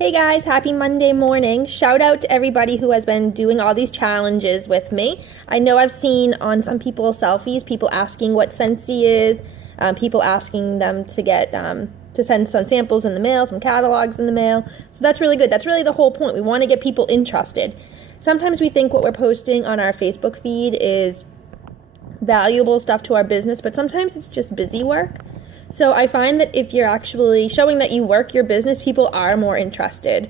Hey guys, happy Monday morning. Shout out to everybody who has been doing all these challenges with me. I know I've seen on some people's selfies, people asking what Scentsy is, people asking them to get to send some samples in the mail, some catalogs in the mail. So that's really good. That's really the whole point. We want to get people interested. Sometimes we think what we're posting on our Facebook feed is valuable stuff to our business, but sometimes it's just busy work. So I find that if you're actually showing that you work your business, people are more interested.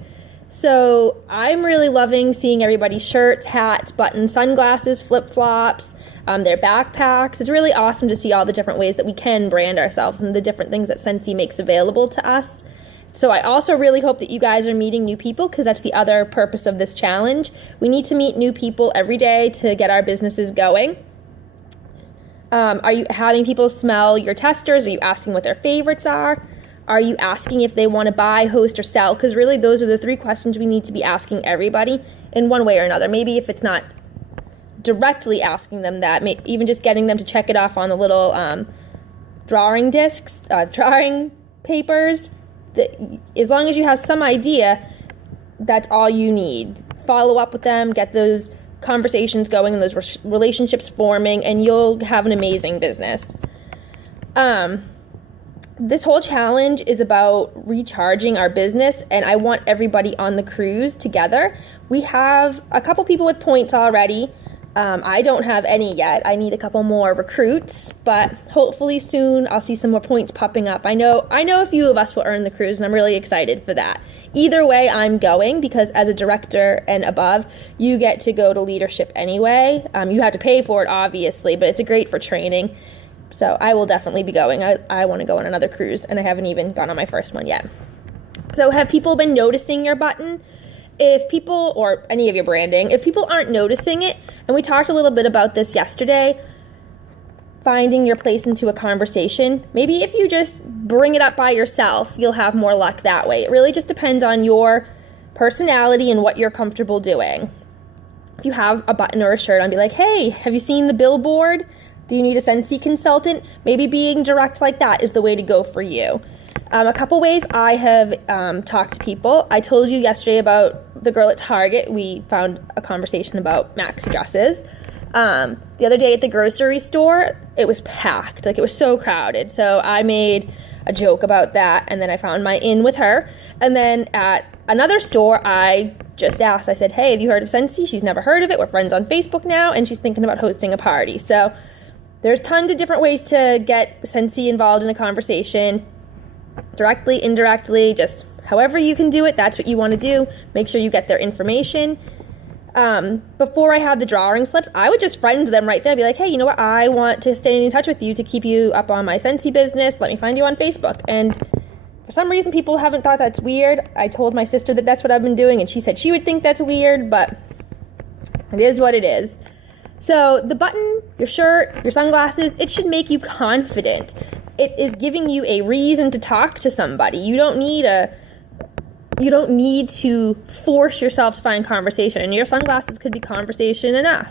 So I'm really loving seeing everybody's shirts, hats, buttons, sunglasses, flip-flops, their backpacks. It's really awesome to see all the different ways that we can brand ourselves and the different things that Scentsy makes available to us. So I also really hope that you guys are meeting new people, because that's the other purpose of this challenge. We need to meet new people every day to get our businesses going. Are you having people smell your testers? Are you asking what their favorites are? Are you asking if they want to buy, host, or sell? Because really those are the three questions we need to be asking everybody in one way or another. Maybe if it's not directly asking them that, even just getting them to check it off on the little drawing discs, drawing papers. As long as you have some idea, that's all you need. Follow up with them, get those conversations going and those relationships forming, and you'll have an amazing business. This whole challenge is about recharging our business, and I want everybody on the cruise together. We have a couple people with points already. I don't have any yet. I need a couple more recruits, but hopefully soon I'll see some more points popping up. I know a few of us will earn the cruise, and I'm really excited for that. Either way, I'm going, because as a director and above, you get to go to leadership anyway. You have to pay for it, obviously, but it's great for training. So I will definitely be going. I want to go on another cruise, and I haven't even gone on my first one yet. So have people been noticing your button? If people, or any of your branding, if people aren't noticing it, and we talked a little bit about this yesterday, finding your place into a conversation, maybe if you just bring it up by yourself, you'll have more luck that way. It really just depends on your personality and what you're comfortable doing. If you have a button or a shirt on, be like, hey, have you seen the billboard? Do you need a Scentsy consultant? Maybe being direct like that is the way to go for you. A couple ways I have talked to people. I told you yesterday about the girl at Target. We found a conversation about maxi dresses. The other day at the grocery store, it was packed. Like, it was so crowded. So I made a joke about that, and then I found my in with her. And then at another store, I just asked. I said, hey, have you heard of Scentsy? She's never heard of it. We're friends on Facebook now, and she's thinking about hosting a party. So there's tons of different ways to get Scentsy involved in a conversation. Directly, indirectly, just however you can do it, that's what you want to do. Make sure you get their information. Before I had the drawing slips, I would just friend them right there. Be like, hey, you know what? I want to stay in touch with you to keep you up on my Scentsy business. Let me find you on Facebook. And for some reason, people haven't thought that's weird. I told my sister that that's what I've been doing, and she said she would think that's weird, but it is what it is. So the button, your shirt, your sunglasses, it should make you confident. It is giving you a reason to talk to somebody. You don't need to force yourself to find conversation, and your sunglasses could be conversation enough.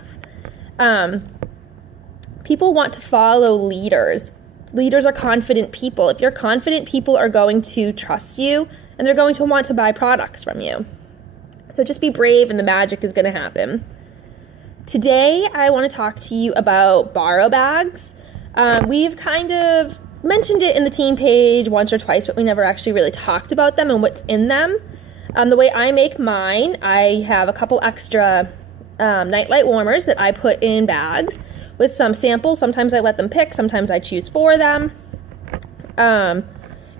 People want to follow leaders. Leaders are confident people. If you're confident, people are going to trust you, and they're going to want to buy products from you. So just be brave, and the magic is going to happen. Today, I want to talk to you about borrow bags. We've kind of mentioned it in the team page once or twice, but we never actually really talked about them and what's in them. The way I make mine, I have a couple extra nightlight warmers that I put in bags with some samples. Sometimes I let them pick, sometimes I choose for them.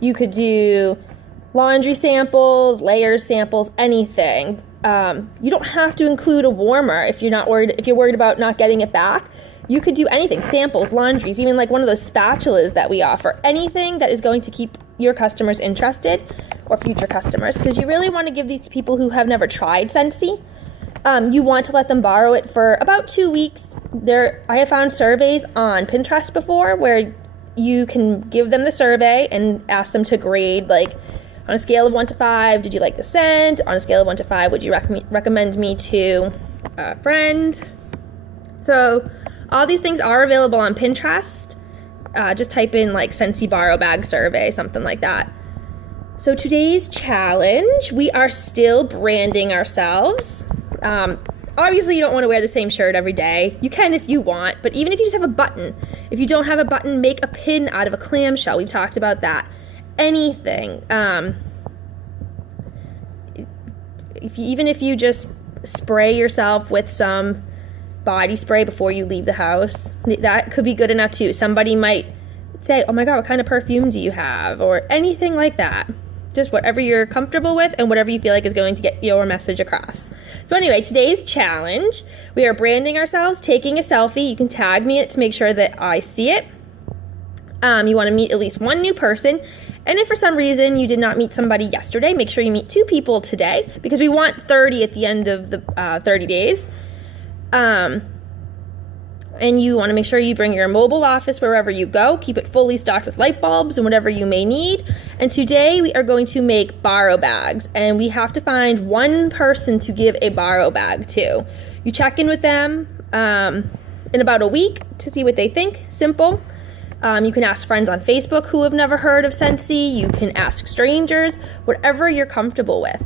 You could do laundry samples, layers samples, anything. You don't have to include a warmer if you're worried about not getting it back. You could do anything, samples, laundries, even like one of those spatulas that we offer. Anything that is going to keep your customers interested, or future customers, because you really want to give these people who have never tried Scentsy. You want to let them borrow it for about 2 weeks. I have found surveys on Pinterest before where you can give them the survey and ask them to grade, like, on a scale of 1 to 5, did you like the scent? On a scale of 1 to 5, would you recommend me to a friend? So all these things are available on Pinterest. Just type in like Scentsy borrow bag survey, something like that. So today's challenge, we are still branding ourselves. Obviously, you don't want to wear the same shirt every day. You can if you want, but even if you just have a button, if you don't have a button, make a pin out of a clamshell. We've talked about that. Anything. Even if you just spray yourself with some body spray before you leave the house, that could be good enough too. Somebody might say, oh my God, what kind of perfume do you have? Or anything like that. Just whatever you're comfortable with and whatever you feel like is going to get your message across. So anyway, today's challenge, we are branding ourselves, taking a selfie. You can tag me in it to make sure that I see it. You want to meet at least one new person. And if for some reason you did not meet somebody yesterday, make sure you meet 2 people today, because we want 30 at the end of the 30 days. And you want to make sure you bring your mobile office wherever you go. Keep it fully stocked with light bulbs and whatever you may need. And today we are going to make borrow bags. And we have to find one person to give a borrow bag to. You check in with them in about a week to see what they think. Simple. You can ask friends on Facebook who have never heard of Scentsy. You can ask strangers, whatever you're comfortable with.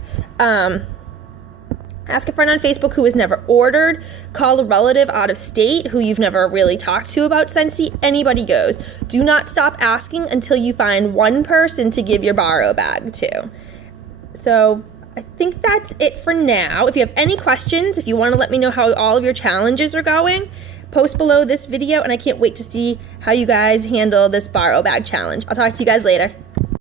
Ask a friend on Facebook who has never ordered. Call a relative out of state who you've never really talked to about Scentsy. Anybody goes. Do not stop asking until you find one person to give your borrow bag to. So I think that's it for now. If you have any questions, if you want to let me know how all of your challenges are going, post below this video, and I can't wait to see how you guys handle this borrow bag challenge. I'll talk to you guys later.